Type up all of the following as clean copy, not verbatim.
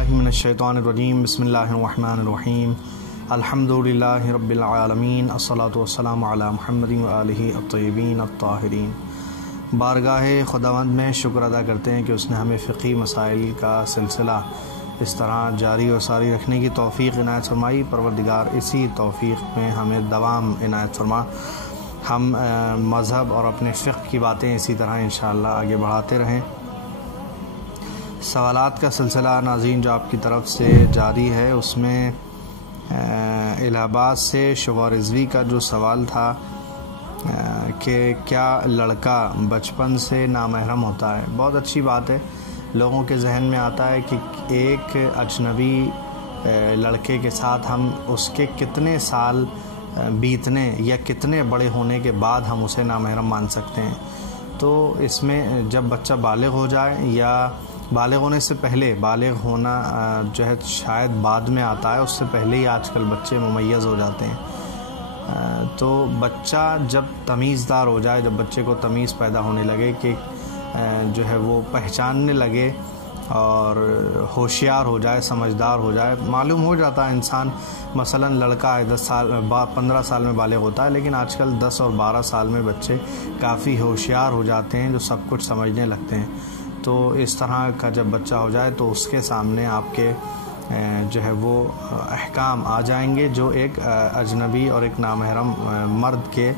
बिल्लाहि मिनश्शैतानिर्रजीम बिस्मिल्लाहिर्रहमानिर्रहीम अल्हम्दुलिल्लाहि रब्बिल आलमीन अस्सलातु वस्सलामु अला मुहम्मदिन व आलिहि अत्तय्यबीन अत्ताहिरीन। बारगाह खुदावंद में शुक्र अदा करते हैं कि उसने हमें फ़िक़ही मसाइल का सिलसिला इस तरह जारी और सारी रखने की तौफ़ीक़ इनायत फरमाई। परवरदिगार इसी तौफ़ीक़ में हमें दवाम इनायत फरमा। हम मज़हब और अपने फ़िक़ह की बातें इसी तरह इंशाअल्लाह आगे बढ़ाते रहें। सवालात का सिलसिला नाज़रीन जो आपकी तरफ से जारी है, उसमें इलाहाबाद से शुबा रिज़वी का जो सवाल था कि क्या लड़का बचपन से नामहरम होता है। बहुत अच्छी बात है। लोगों के जहन में आता है कि एक अजनबी लड़के के साथ हम उसके कितने साल बीतने या कितने बड़े होने के बाद हम उसे नामहरम मान सकते हैं। तो इसमें जब बच्चा बालिग़ हो जाए या बालिग़ होने से पहले, बालिग़ होना जो है शायद बाद में आता है, उससे पहले ही आजकल बच्चे मुमय्यज़ हो जाते हैं। तो बच्चा जब तमीज़दार हो जाए, जब बच्चे को तमीज़ पैदा होने लगे कि जो है वो पहचानने लगे और होशियार हो जाए, समझदार हो जाए, मालूम हो जाता है इंसान। मसलन लड़का है 10 साल 15 साल में बालिग़ होता है, लेकिन आजकल 10 और 12 साल में बच्चे काफ़ी होशियार हो जाते हैं, जो सब कुछ समझने लगते हैं। तो इस तरह का जब बच्चा हो जाए तो उसके सामने आपके जो है वो अहकाम आ जाएंगे जो एक अजनबी और एक नामहरम मर्द के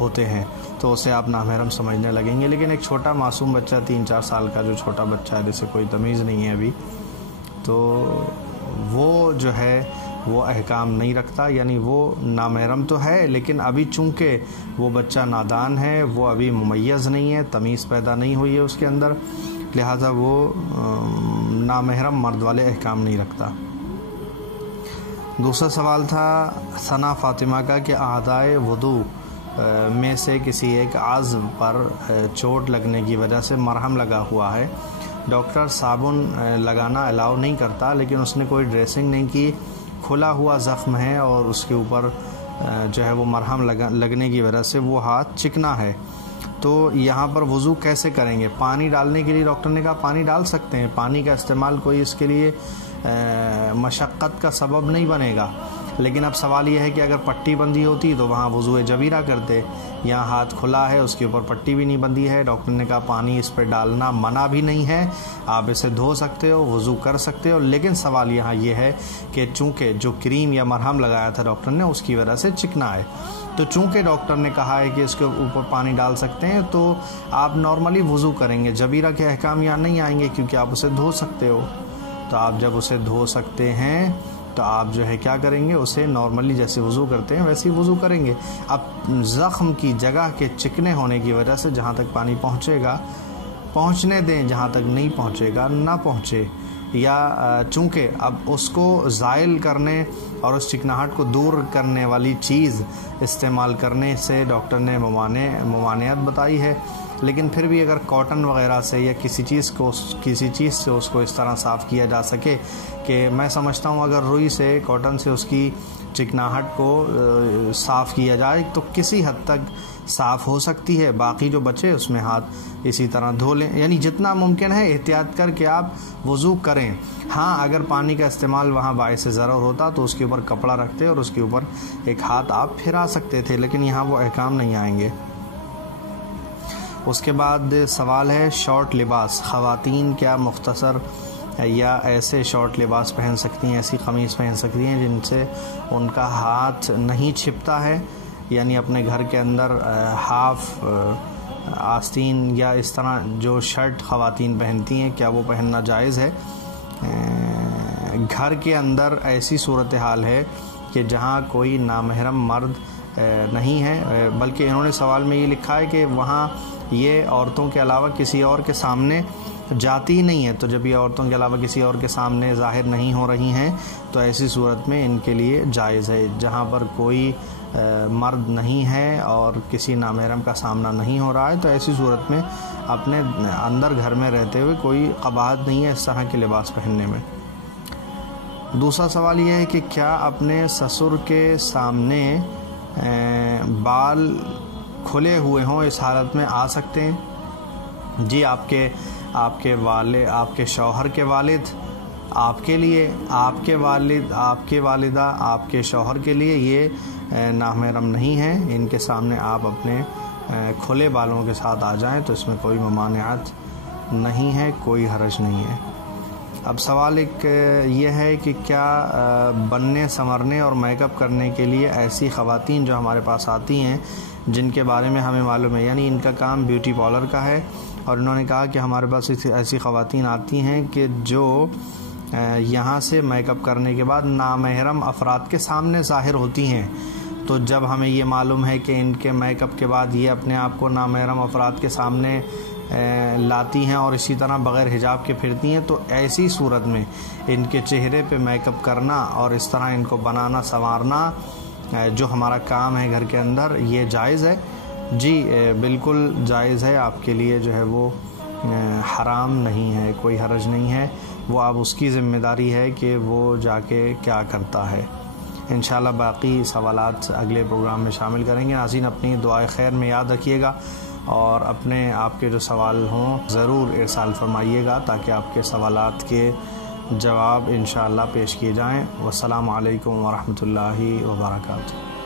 होते हैं, तो उसे आप नामहरम समझने लगेंगे। लेकिन एक छोटा मासूम बच्चा 3-4 साल का जो छोटा बच्चा है, जिसे कोई तमीज़ नहीं है अभी, तो वो जो है वो अहकाम नहीं रखता। यानी वो नामहरम तो है, लेकिन अभी चूँकि वो बच्चा नादान है, वो अभी मुमय्यज़ नहीं है, तमीज़ पैदा नहीं हुई है उसके अंदर, लिहाजा वो नामहरम मर्द वाले अहकाम नहीं रखता। दूसरा सवाल था सना फ़ातिमा का कि आदाए वुदू में से किसी एक आज़्व पर चोट लगने की वजह से मरहम लगा हुआ है, डॉक्टर साबुन लगाना अलाउ नहीं करता, लेकिन उसने कोई ड्रेसिंग नहीं की, खुला हुआ ज़ख्म है और उसके ऊपर जो है वो मरहम लगने की वजह से वो हाथ चिकना है, तो यहाँ पर वज़ू कैसे करेंगे। पानी डालने के लिए डॉक्टर ने कहा पानी डाल सकते हैं, पानी का इस्तेमाल कोई इसके लिए मशक्क़त का सबब नहीं बनेगा। लेकिन अब सवाल यह है कि अगर पट्टी बंदी होती तो वहाँ वज़ू जबीरा करते। यहाँ हाथ खुला है, उसके ऊपर पट्टी भी नहीं बंदी है, डॉक्टर ने कहा पानी इस पर डालना मना भी नहीं है, आप इसे धो सकते हो, वज़ू कर सकते हो। लेकिन सवाल यहाँ ये है कि चूँकि जो क्रीम या मरहम लगाया था डॉक्टर ने, उसकी वजह से चिकना है, तो चूँकि डॉक्टर ने कहा है कि इसके ऊपर पानी डाल सकते हैं, तो आप नॉर्मली वज़ू करेंगे। जबीरा के अहकाम यहाँ नहीं आएंगे क्योंकि आप उसे धो सकते हो। तो आप जब उसे धो सकते हैं तो आप जो है क्या करेंगे, उसे नॉर्मली जैसे वज़ू करते हैं वैसे ही वज़ू करेंगे। अब ज़ख्म की जगह के चिकने होने की वजह से जहाँ तक पानी पहुँचेगा पहुँचने दें, जहाँ तक नहीं पहुँचेगा ना पहुँचे। या चूँकि अब उसको ज़ाइल करने और उस चिकनाहट को दूर करने वाली चीज़ इस्तेमाल करने से डॉक्टर ने ममानियत बताई है, लेकिन फिर भी अगर कॉटन वग़ैरह से या किसी चीज़ से उसको इस तरह साफ़ किया जा सके कि मैं समझता हूँ अगर रुई से, कॉटन से उसकी चिकनाहट को साफ़ किया जाए तो किसी हद तक साफ़ हो सकती है। बाकी जो बचे उसमें हाथ इसी तरह धो लें, यानी जितना मुमकिन है एहतियात करके आप वज़ू करें। हाँ, अगर पानी का इस्तेमाल वहाँ बाइस ज़रूर होता तो उसके ऊपर कपड़ा रखते और उसके ऊपर एक हाथ आप फिरा सकते थे, लेकिन यहाँ वो अहकाम नहीं आएंगे। उसके बाद सवाल है शॉर्ट लिबास, ख़वातीन क्या मुख्तसर या ऐसे शॉर्ट लिबास पहन सकती हैं, ऐसी क़मीज़ पहन सकती हैं जिनसे उनका हाथ नहीं छिपता है, यानी अपने घर के अंदर हाफ आस्तीन या इस तरह जो शर्ट ख़वातीन पहनती हैं, क्या वो पहनना जायज़ है। घर के अंदर ऐसी सूरत हाल है कि जहाँ कोई नामहरम मर्द नहीं है, बल्कि इन्होंने सवाल में ये लिखा है कि वहाँ ये औरतों के अलावा किसी और के सामने जाती ही नहीं है, तो जब ये औरतों के अलावा किसी और के सामने ज़ाहिर नहीं हो रही हैं तो ऐसी सूरत में इनके लिए जायज़ है। जहाँ पर कोई मर्द नहीं है और किसी नामहरम का सामना नहीं हो रहा है, तो ऐसी सूरत में अपने अंदर घर में रहते हुए कोई क़बाहत नहीं है इस तरह के लिबास पहनने में। दूसरा सवाल ये है कि क्या अपने ससुर के सामने बाल खुले हुए हों इस हालत में आ सकते हैं? जी, आपके शौहर के वालिद آپ کے لیے، آپ کے والد، آپ کے والدہ، آپ کے شوہر کے لیے یہ نامحرم نہیں ہے. ان کے سامنے آپ اپنے کھلے بالوں کے ساتھ آ جائیں تو اس میں کوئی ممانعت نہیں ہے، کوئی حرج نہیں ہے. اب سوال ایک یہ ہے کہ کیا بننے سنورنے اور میک اپ کرنے کے لیے ایسی خواتین جو ہمارے پاس آتی ہیں جن کے بارے میں ہمیں معلوم ہے، یعنی ان کا کام بیوٹی پارلر کا ہے، اور انہوں نے کہا کہ ہمارے پاس ایسی خواتین آتی ہیں کہ جو یہاں سے میک اپ کرنے کے بعد نامحرم افراد کے سامنے ظاہر ہوتی ہیں. تو جب ہمیں یہ معلوم ہے کہ ان کے میک اپ کے بعد یہ اپنے آپ کو نامحرم افراد کے سامنے لاتی ہیں اور اسی طرح بغیر حجاب کے پھرتی ہیں، تو ایسی صورت میں ان کے چہرے پہ میک اپ کرنا اور اس طرح ان کو بنانا سنوارنا جو ہمارا کام ہے گھر کے اندر، یہ جائز ہے. جی بالکل جائز ہے، آپ کے لیے جو ہے وہ حرام نہیں ہے، کوئی حرج نہیں ہے. وہ اب اس کی ذمہ داری ہے کہ وہ جا کے کیا کرتا ہے. انشاءاللہ باقی سوالات اگلے پروگرام میں شامل کریں گے. ناظرین اپنی دعائے خیر میں یاد رکھیے گا اور اپنے آپ کے جو سوال ہوں ضرور ارسال فرمائیے گا تاکہ آپ کے سوالات کے جواب انشاءاللہ پیش کیے جائیں. والسلام علیکم ورحمۃ اللہ وبرکاتہ.